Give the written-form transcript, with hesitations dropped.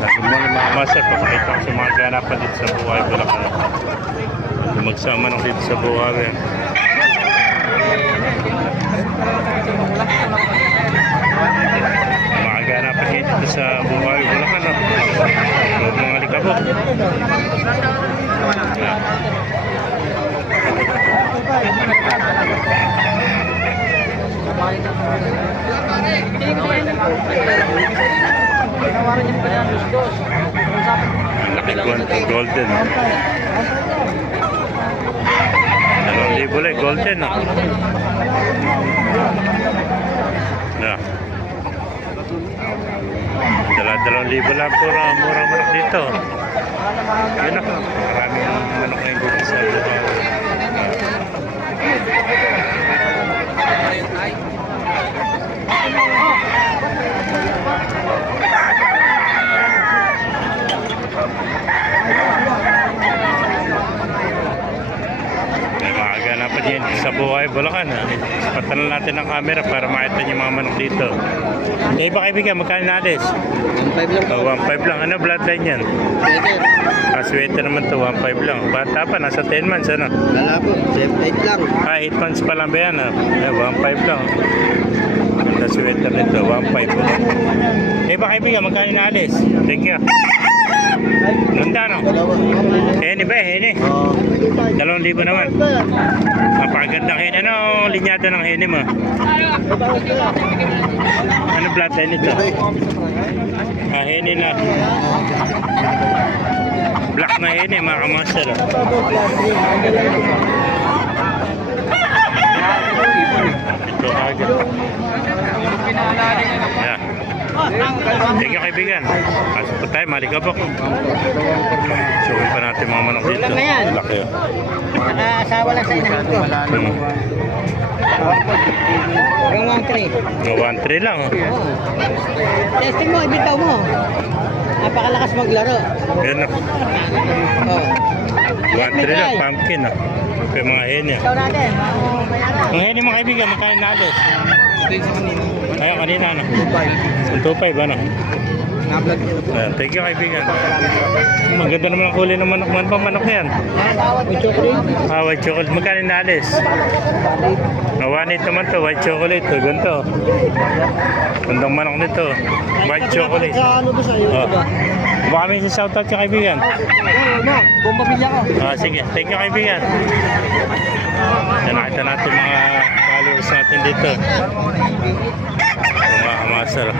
Good morning mga master, papakita ko sa mga ganapan dito sa Bukawi, Bulacan. Magsama nang dito sa Bukawi. Mga ganapan dito sa Bukawi, Bulacan. Mga likabok. Laki golden. 2,000 lang, golden. Yeah. 2,000 lang pura mura manok dito. Yun ako. Maraming manok na yung dito sa Bukawi. Yan sa Bukawi, Bulacan. Patalan natin ang camera para makita yung mga manok dito. Eh, iba kaibigan, magkano natin? 1.5 lang. 1.5 lang. Ano bloodline yan? Sweater. Sweater naman to, 1.5 lang. Bata pa, nasa 10 months, ano? Wala po, 8 lang. 8 months pa lang ba yan? 1.5 lang. Sa sweater nito, 1.5. Eh, iba kaibigan, magkano natin? Thank you. Ganda, no? Hene ba? Hene? 2,000 naman. Napakaganda hene. Ano linyada ng hene mo? Ano bloodline nito? Hene na. Black na hene, mga kamaster. Ito agad. Yan. Thank you kaibigan. Pasok po tayo, malikabok. Suwi pa natin mga manok dito. Laki yun. Nakasawa lang sa inahin ko. Yung 1.3. 1.3 lang. Testing mo, ibitaw mo. Napakalakas maglaro. Yan na. 1.3 lang, pumpkin. Yung mga hene. Ikaw natin. Ang hene mga kaibigan, magkain natin. Ayun, kanina, ano? 2.5, ano? Ayan, thank you, kaibigan. Maganda naman ang kulay ng manok. Man pa manok yan? White chocolate. White chocolate. Magkano nalis? 1.8 naman to, white chocolate. Ganito. Gandang manok nito. White chocolate. Ano ba sa'yo? Baka may shoutout ka, kaibigan. Bumbamilya ko. Sige, thank you, kaibigan. Nakita natin mga followers natin dito. Mga master.